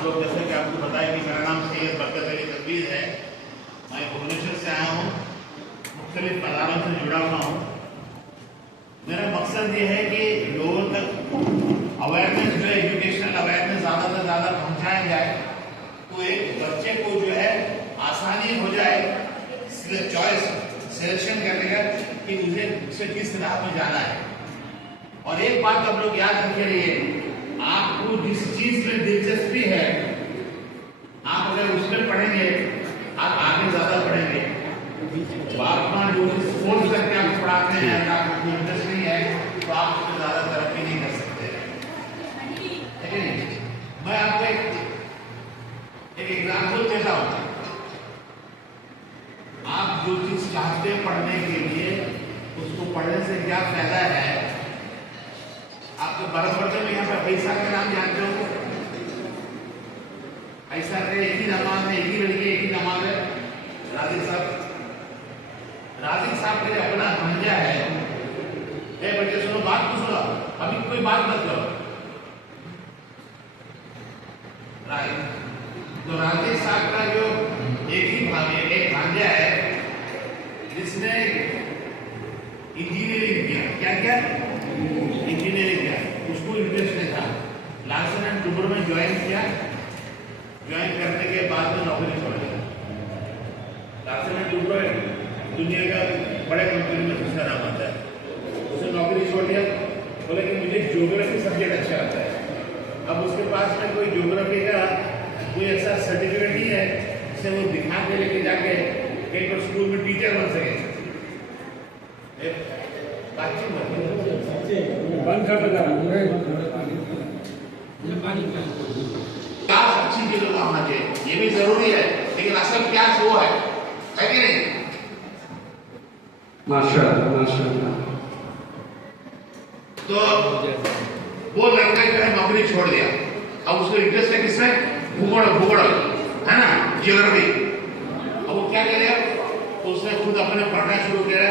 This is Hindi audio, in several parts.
आप लोग जैसे कि आपको बताया कि मेरा नाम सैयद बरकत अली तनवीर है। मैं भुवनेश्वर से आया हूँ, मुख्तलिफ अदारों से जुड़ा हुआ हूँ। मेरा मकसद ये है कि लोगों तक अवेयरनेस जो है, एजुकेशनल अवेयरनेस ज़्यादा से ज़्यादा पहुँचाया जाए, तो एक बच्चे को जो है आसानी हो जाए चॉइस सिलेक्शन करने का कि उसे किस राह में जाना है। और एक बात आप लोग याद रखे रहिए, आपको जिस चीज में दिलचस्पी है, आप अगर उसमें पढ़ेंगे आप आगे ज्यादा पढ़ेंगे। बाप माँ जो फोर्स करके आप पढ़ाते हैं, अगर आपको इंटरेस्ट नहीं है तो आप उसमें ज्यादा तरक्की नहीं कर सकते, है कि नहीं? मैं आपको एक एग्जाम्पल देता हूँ। आप जो चीज चाहते हैं पढ़ने के लिए, उसको पढ़ने से क्या फायदा है? आपके बराबर में यहाँ पर पैसा का नाम जानते हो? ऐसा एक ही नमाज है, एक ही लड़की, एक ही नमाज है। राजिक साहब के अपना भांजा है। ए बच्चे सुनो, बात को सुनो, अभी कोई बात मत करो। तो राजिक साहब का जो एक भांजा है जिसने इंजीनियरिंग किया, क्या इंजीनियरिंग किया, उसको इंटरेस्ट नहीं था। लार्सन एंड टूबर में ज्वाइन किया, ज्वाइन करने के बाद में नौकरी छोड़ दिया। लार्सन एंड टूबर दुनिया का बड़े कंपनी में उसका नाम आता है। उसने नौकरी छोड़ दिया, बोले कि मुझे ज्योग्राफी सब्जेक्ट अच्छा आता है। अब उसके पास में कोई ज्योग्राफी का कोई ऐसा सर्टिफिकेट नहीं है जिसे वो दिखा के लेके जाके कहीं पर स्कूल में टीचर बन सके। क्लास अच्छी के लोग आना चाहिए, ये भी जरूरी है, लेकिन असल क्लास वो है कि नहीं? माशाअल्लाह माशाअल्लाह। तो वो लड़का जो है नौकरी छोड़ दिया। अब उसको इंटरेस्ट है किसमें? भूगोल है ना, जियोग्राफी। अब वो क्या करेगा? तो उसने खुद अपने पढ़ना शुरू किया,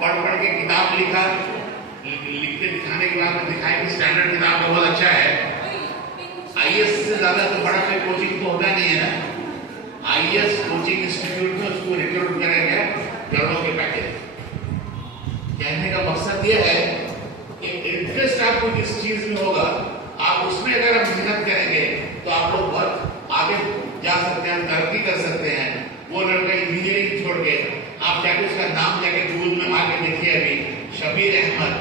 पढ़ के किताब लिखा, लिखते दिखाने के बाद में दिखाया कि स्टैंडर्ड किताब बहुत अच्छा है। आईएएस से ज्यादा तो बड़ा कोई कोचिंग तो होता नहीं है ना। आईएएस कोचिंग इंस्टीट्यूट में उसको रिक्रूट करा गया करोड़ों के पैकेज। कहने का मकसद यह है कि इंटरेस्ट आपको जिस चीज में होगा, आप उसमें अगर आप मेहनत करेंगे तो आप लोग बहुत आगे जा सकते हैं, तरक्की कर सकते हैं। वो लड़का इंजीनियरिंग छोड़ के, आप जाके उसका नाम जाके गूगल में मार के देखिए, अभी Shabir Ahmad,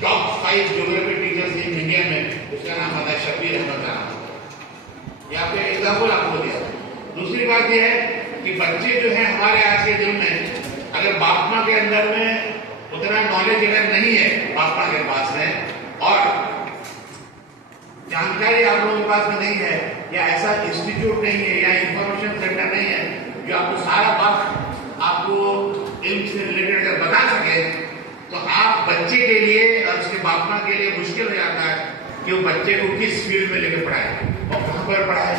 top 5 geography teachers in India में उसका नाम आता है, शबीर अहमद का नाम। यहाँ पे एग्जाम्पल आपको दिया। दूसरी बात यह है कि बच्चे जो है हमारे आज के दिन में, अगर बाप माँ के अंदर में उतना नॉलेज अगर नहीं है बाप माँ के पास में, और जानकारी आप लोगों के पास में नहीं है, या ऐसा इंस्टीट्यूट नहीं है या इंफॉर्मेशन सेंटर नहीं है जो आपको सारा बात आपको इल्म से रिलेटेड अगर बता सके, तो आप बच्चे के लिए और उसके बाप माँ के लिए मुश्किल हो जाता है कि वो बच्चे को किस फील्ड में लेकर पढ़ाए, और कहाँ पर पढ़ाए,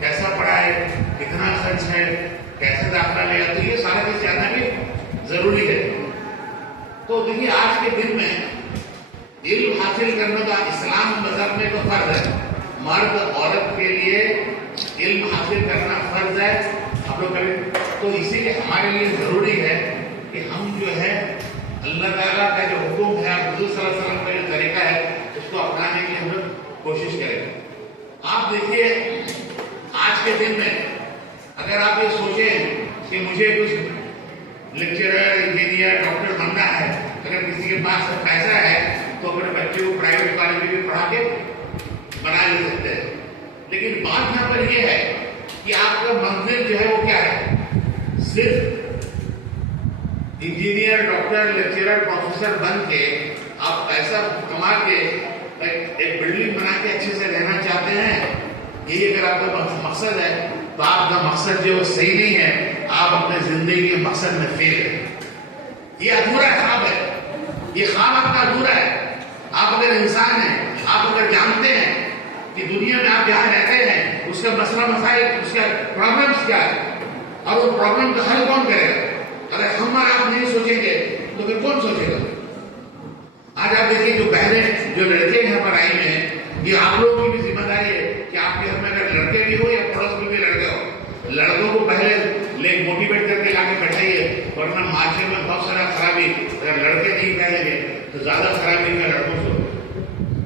कैसा पढ़ाए, कितना खर्च है, कैसे दाखिला लेगा। तो ये सारा चीज जानना भी जरूरी है। तो देखिए, आज के दिन में इल्म हासिल करने का इस्लाम मजहब में तो फर्ज है, मर्द औरत के लिए इल्म हासिल करना फर्ज है। हम लोग तो इसीलिए हमारे लिए जरूरी है कि हम जो है अल्लाह ताला का जो हुक्म है, हुजूर सल्लल्लाहु अलैहि वसल्लम का जो तरीका है, उसको अपनाने की हम लोग कोशिश करें। आप देखिए, आज के दिन में अगर आप ये सोचें कि मुझे कुछ लेक्चरर, इंजीनियर, डॉक्टर बनना है, अगर किसी के पास पैसा है तो अपने बच्चे को प्राइवेट कॉलेज में भी पढ़ा के बना ले सकते हैं। लेकिन बात यहाँ पर यह है कि आपका मंजिल जो है वो क्या है? सिर्फ इंजीनियर, डॉक्टर, लेक्चरर, प्रोफेसर बन के आप पैसा कमा के एक बिल्डिंग बना के अच्छे से रहना चाहते हैं, यही अगर आपका मकसद है, तो आपका मकसद जो सही नहीं है, आप अपने जिंदगी के मकसद में फेल है। ये अधूरा ख्वाब है, ये ख्वाब आपका अधूरा है। आप अगर इंसान हैं, आप अगर जानते हैं कि दुनिया में आप जहाँ रहते हैं उसका मसला मसाइल, उसका प्रॉब्लम्स क्या है, और वो प्रॉब्लम का हल कौन करेगा? अगर हम और आप नहीं सोचेंगे तो फिर कौन सोचेगा? आज आप देखिए, जो बहनें, जो लड़के यहाँ पर आए हैं, ये आप लोगों की भी जिम्मेदारी है कि आपके घर में अगर लड़के भी हो या तो ज्यादा खराबी का लड़कों से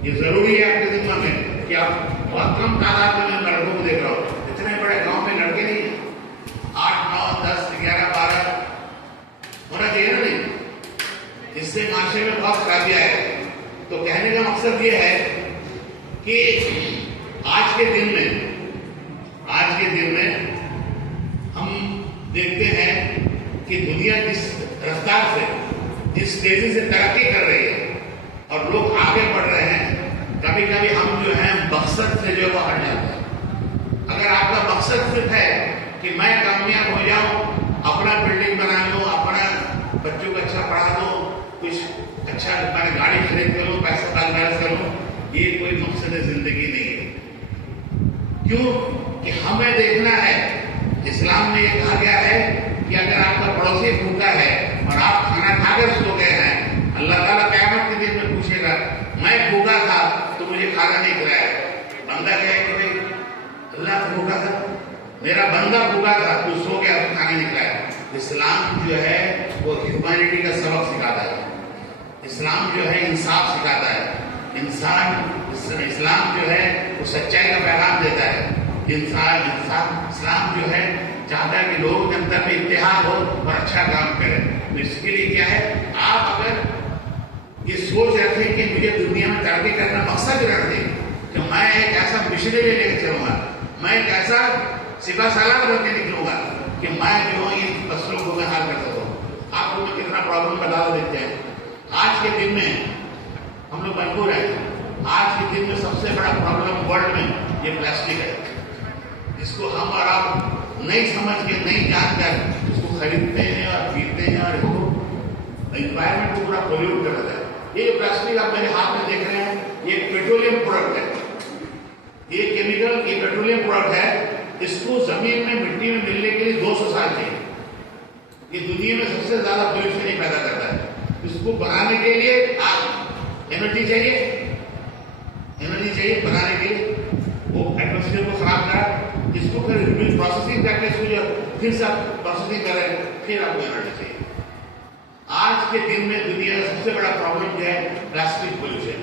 ये जरूरी है आपके जिम्मा में कि आप बहुत कम तादाद में मैं लड़कों को देख रहा हूँ। इतने बड़े गांव में लड़के नहीं है, 8, 9, 10, 11, 12 होना चाहिए ना। नहीं, इससे माशरे में बहुत खराबियां है। तो कहने का मकसद ये है कि आज के दिन में हम देखते हैं कि दुनिया जिस रफ्तार से, जिस तेजी से तरक्की कर रही है और लोग आगे बढ़ रहे हैं, कभी कभी हम जो है मकसद से जो है वो हट जाते हैं। अगर आपका मकसद सिर्फ है कि मैं कामयाब हो जाऊं, अपना बिल्डिंग बना लूं, अपना बच्चों को अच्छा पढ़ा दो, कुछ अच्छा मैं गाड़ी खरीद कर लूं, पैसा मैनेज कर लूं, ये कोई मकसद जिंदगी नहीं है। क्यों कि हमें देखना है, इस्लाम में ये कहा गया है कि अगर आपका पड़ोसी भूखा है और आप खाना खाकर सो गए हैं, अल्लाह ताला क़यामत के दिन में पूछेगा, मैं भूखा था तो मुझे खाना नहीं खिलाया। बंदा कहे कि भाई अल्लाह तो भूखा था, मेरा बंदा भूखा था, तू सो गया तो खाना नहीं खिलाया। इस्लाम जो है वो ह्यूमैनिटी का सबक सिखाता है। इस्लाम जो है इंसाफ सिखाता है। इस्लाम जो है वो सच्चाई का पैगाम देता है। इस्लाम जो है चाहता है कि लोगों के अंदर में इत्तेहाद हो और अच्छा काम करें। तो इसके लिए क्या है, आप अगर ये सोच रखें कि मुझे दुनिया में तरक्की करना मकसद रखें कि मैं एक ऐसा मिशनरी लेकर चलूंगा, मैं एक ऐसा सिपा सालार बन के निकलूंगा कि मैं जो इन फसलों को मैं हाल कर सकूँ। आपको मैं कितना प्रॉब्लम बता देते हैं। आज के दिन में हम लोग मजबूर हैं। आज के दिन में सबसे बड़ा प्रॉब्लम वर्ल्ड में ये प्लास्टिक है। इसको हम और आप नहीं समझ के, नहीं जानकर इसको खरीदते हैं और पीते हैं और इसको एनवायरमेंट को पूरा पोल्यूट कर देता है। ये प्लास्टिक आप मेरे हाथ में देख रहे हैं, ये पेट्रोलियम प्रोडक्ट है। ये केमिकल, ये पेट्रोलियम प्रोडक्ट है। इसको जमीन में, मिट्टी में मिलने के लिए 200 साल चाहिए। ये दुनिया में सबसे ज्यादा पोल्यूशन ही पैदा करता है। इसको बनाने के लिए एनर्जी चाहिए बनाने के लिए, वो एटमोस्फेयर को खराब करा, इसको फिर प्रोसेसिंग करके इसको फिर से प्रोसेसिंग करें, फिर आपको एनर्जी चाहिए। आज के दिन में दुनिया का सबसे बड़ा प्रॉब्लम क्या है, प्लास्टिक पोल्यूशन।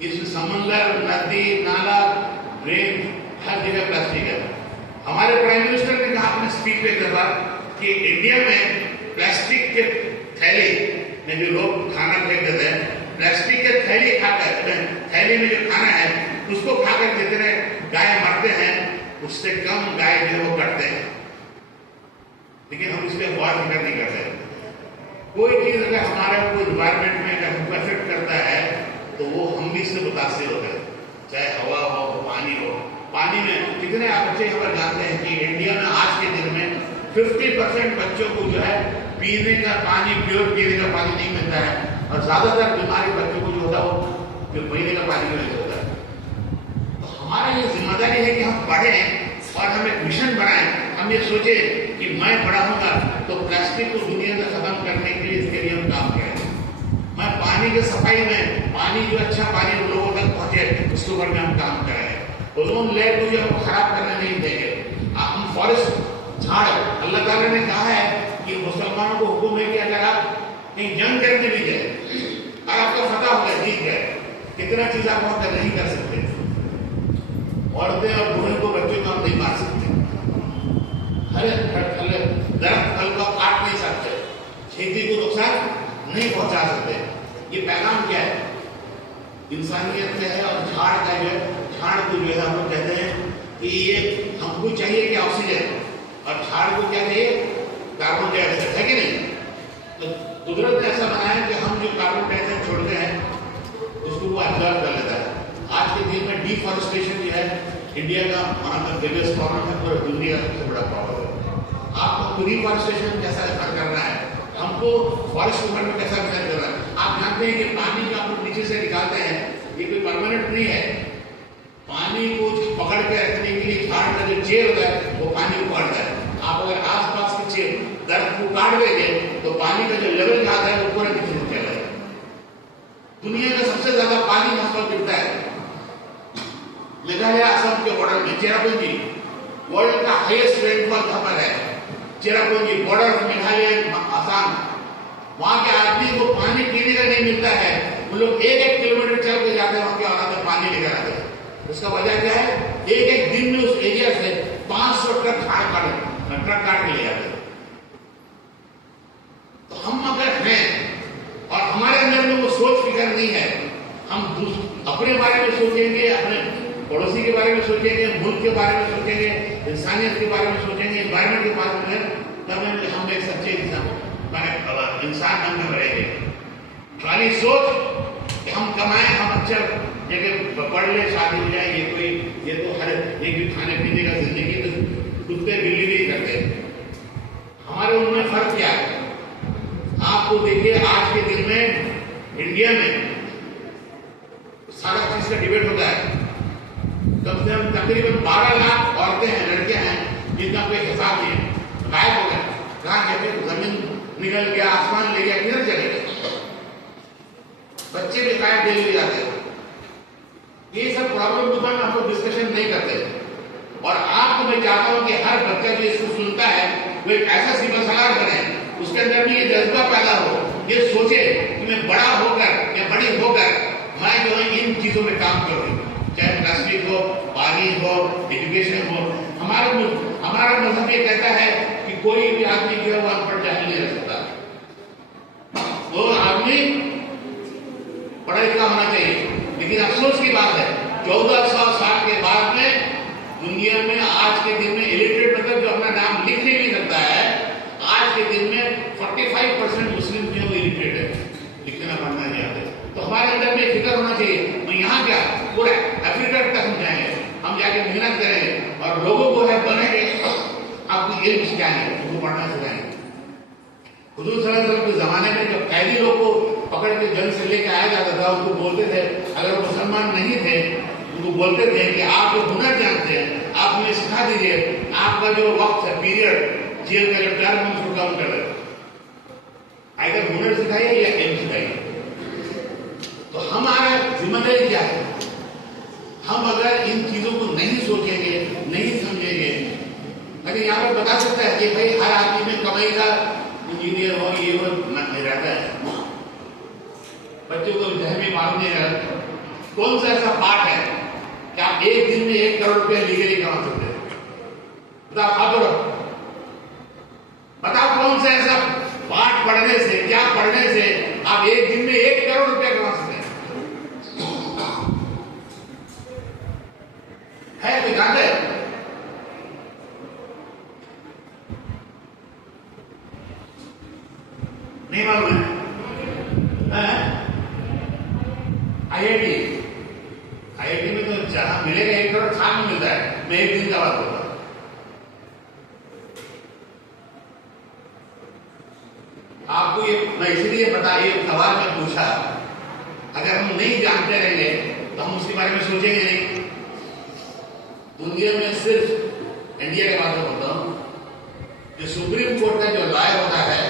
इसमें समंदर, नदी, नाला, ड्रेन, हर जगह प्लास्टिक है। हमारे प्राइम मिनिस्टर ने कहा अपने स्पीच में एक दफा कि इंडिया में प्लास्टिक के थैली में जो लोग खाना फेंक देते हैं, प्लास्टिक के थैली खाकर, थैली में जो खाना है उसको खाकर जितने गाय मरते हैं उससे कम गाय जो वो कटते हैं। लेकिन हम इस पर गौर फिक्र नहीं करते। कोई चीज अगर हमारे को इन्वायरमेंट में अगर हमको इफेक्ट करता है तो वो हम भी इससे मुतासिर होते हैं, चाहे हवा हो, पानी हो। पानी में कितने आप बच्चे खबर जानते हैं कि इंडिया में आज के दिन में 50% बच्चों को जो है पीने का पानी, प्योर पीने का पानी नहीं मिलता है। और ज्यादातर बीमारी बच्चों को जो होता है वो पीने का पानी की वजह से होता है। तो हमारा ये जिम्मेदारी है कि हम पढ़ें और हम एक मिशन बनाएं। हम ये सोचे कि मैं बड़ा होगा तो प्लास्टिक को दुनिया में खत्म करने के लिए, इसके लिए हम काम करें। मैं पानी की सफाई में, पानी जो अच्छा पानी लोगों तक पहुंचे उसके ऊपर में हम काम करें। ओजोन लेयर को जो हम खराब करने नहीं देंगे। हम फॉरेस्ट झाड़, अल्लाह ताला ने कहा है कि मुसलमानों को हुक्म है कि अगर आप कहीं जंग करने भी गए और आपका फतह हो गया, जीत गए, कितना चीज आप वहां नहीं कर सकते। औरतें और बूढ़े को, बच्चों को आप नहीं मार सकते। दरख्त फल को काट नहीं सकते, खेती को नुकसान नहीं पहुंचा सकते। ये पैगाम क्या है, इंसानियत का है। और झाड़ का जो है, झाड़ को जो है हम लोग कहते हैं कि ये हमको चाहिए कि ऑक्सीजन, और झाड़ को क्या चाहिए, कार्बन डाइऑक्साइड, है कि नहीं। तो कुदरत ने ऐसा बनाया कि हम जो कार्बन डाइऑक्साइड छोड़ते हैं उसको वो एब्जॉर्ब कर लेता है। आज के दिन में डिफॉरेस्टेशन जो है इंडिया का one of the biggest problem है, पूरे दुनिया का सबसे बड़ा प्रॉब्लम है। आपको डिफॉरेस्टेशन कैसा करना है, हमको फॉरेस्ट ऊपर में कैसा मेहनत करना है। आप जानते हैं कि पानी का आप नीचे से निकालते हैं, ये कोई परमानेंट नहीं है। पानी को पकड़ के रखने के लिए झाड़ का जो चेर होता है वो पानी को पकड़ता है। आप अगर आसपास के चेर दरख्त को काट देंगे तो पानी का जो लेवल जाता है वो पूरा नीचे चला जाएगा। दुनिया का सबसे ज्यादा पानी यहाँ पर गिरता है मेघालय असम के बॉर्डर में, चेरापुंजी। वर्ल्ड का हाईएस्ट रेनफॉल यहाँ पर है, चेरापुंजी बॉर्डर, मेघालय असम। वहां के आदमी को पानी पीने का नहीं मिलता है, वो लोग 1-1 किलोमीटर चल के जाते हैं, वहां के औरतें पानी लेकर आते हैं। उसका वजह क्या है? एक दिन में उस एरिया से 500 ट्रक काट के ले जाते हैं। तो हम अगर हैं और हमारे अंदर में वो सोच फिक्र नहीं है, हम अपने बारे में सोचेंगे, अपने पड़ोसी के बारे में सोचेंगे, मुल्क के बारे में सोचेंगे, इंसानियत के बारे में सोचेंगे, एनवायरमेंट के बारे में, तब हम एक सच्चे इंसान बनकर रहेंगे। खाली सोच कि हम कमाएं, हम अच्छा जगह पढ़ ले, शादी हो जाए, ये तो हर एक भी खाने पीने का जिंदगी तो कुत्ते बिल्ली भी करते हैं। हमारे उनमें फर्क क्या है? आपको देखिए, आज के दिन में इंडिया में सारा चीज का डिबेट होता है। कम से कम तकरीबन 12 लाख औरतें हैं, लड़कियां हैं, जिनका कोई हिसाब नहीं है, गायब हो गए। कहाँ गए? जमीन निकल गया, आसमान ले गया, किधर चले गए? बच्चे भी गायब दे लिए जाते हैं। ये सब प्रॉब्लम के ऊपर हम लोग डिस्कशन नहीं करते। और आपको मैं चाहता हूं कि हर बच्चा जो इसको सुनता है वो एक ऐसा सिविल सलार बने, उसके अंदर भी ये जज्बा पैदा हो, ये सोचे कि मैं बड़ा होकर या बड़ी होकर मैं जो है इन चीजों में काम करूं, चाहे प्लास्टिक हो, पानी हो, एजुकेशन हो। हमारा मजहब ये कहता है कि कोई भी आदमी जो है वो अनपढ़ जाहिल नहीं रह सकता, वो आदमी पढ़ा लिखा होना चाहिए। लेकिन अफसोस की बात है, 1400 साल के बाद में दुनिया में आज के दिन में इलिटरेट मतलब जो अपना नाम लिख नहीं सकता है, आज के दिन में 45% मुस्लिम जो है इलिटरेट है, लिखना पढ़ना नहीं आते। तो हमारे अंदर में फिक्र होना चाहिए, मैं यहाँ क्या पूरा अफ्रीका तक हम जाएंगे, हम जाके मेहनत करेंगे और लोगों को है बनेंगे, आपको ये सिखाएंगे, उनको पढ़ना सिखाएंगे। हुजूर सल्लल्लाहु अलैहि वसल्लम के जमाने में जब कैदी लोग को पकड़ के जंग से लेकर आया जाता था, उनको बोलते थे, अगर वो मुसलमान नहीं थे उनको बोलते थे कि आप जो हुनर जानते हैं आप हमें सिखा दीजिए, आपका जो वक्त है, पीरियड जेल का जो टर्म हम उसको कम कर दें, अगर हुनर सिखाइए या एम सिखाइए। तो हमारा जिम्मेदारी क्या है? हम अगर इन चीजों को नहीं सोचेंगे, नहीं समझेंगे, अगर यहाँ पर बता सकता है कि भाई हर आदमी में कमाई का इंजीनियर हो, ये हो रहता है, बच्चों को जहमी मालूम नहीं है कौन सा ऐसा पाठ है कि आप एक दिन में 1 करोड़ रुपया लीगली कमा सकते हैं? बताओ कौन सा ऐसा पाठ पढ़ने से, क्या पढ़ने से आप एक दिन में 1 करोड़ रुपया कमा सकते हैं? है कोई गांड है? नहीं मालूम है? आईआईटी में तो जहां मिलेगा 1 करोड़ साल में मिलता है, मैं एक दिन का बात होता। आपको ये मैं इसलिए ये सवाल में पूछा, अगर हम नहीं जानते रहेंगे तो हम उसके बारे में सोचेंगे नहीं। दुनिया में सिर्फ इंडिया के बारे में बोलता हूं, जो सुप्रीम कोर्ट का जो लॉयर होता है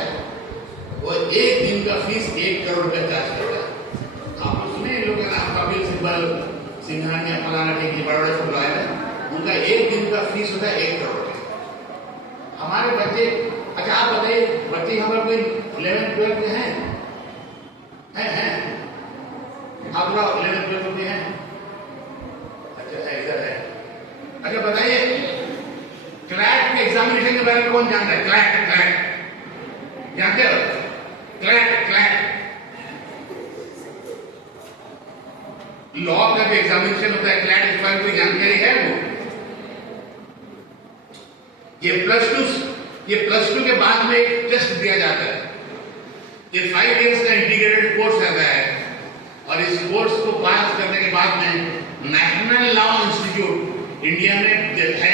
वो एक दिन का फीस 1 करोड़ रुपया चार्ज करता है। आप सुने लोग का नाम कपिल सिब्बल, सिंघानिया, फलाना टेकी, बड़े सब लॉयर है, उनका एक दिन का फीस होता है 1 करोड़ रुपया। हमारे बच्चे, अच्छा आप बताइए, बच्चे यहाँ पर कोई 11th-12th के हैं? आप लोग 11th-12th के हैं? अच्छा है, इधर है। अच्छा बताइए, क्लैट के एग्जामिनेशन के बारे में कौन जानता है? क्लैट जानते हो? क्लैट लॉ का भी एग्जामिनेशन होता है, क्लैट इस बारे में जानकारी है? वो ये प्लस टू के बाद में एक टेस्ट दिया जाता है। ये 5 इयर्स का इंटीग्रेटेड कोर्स रहता है और इस कोर्स को पास करने के बाद में नेशनल लॉ इंस्टीट्यूट इंडिया में है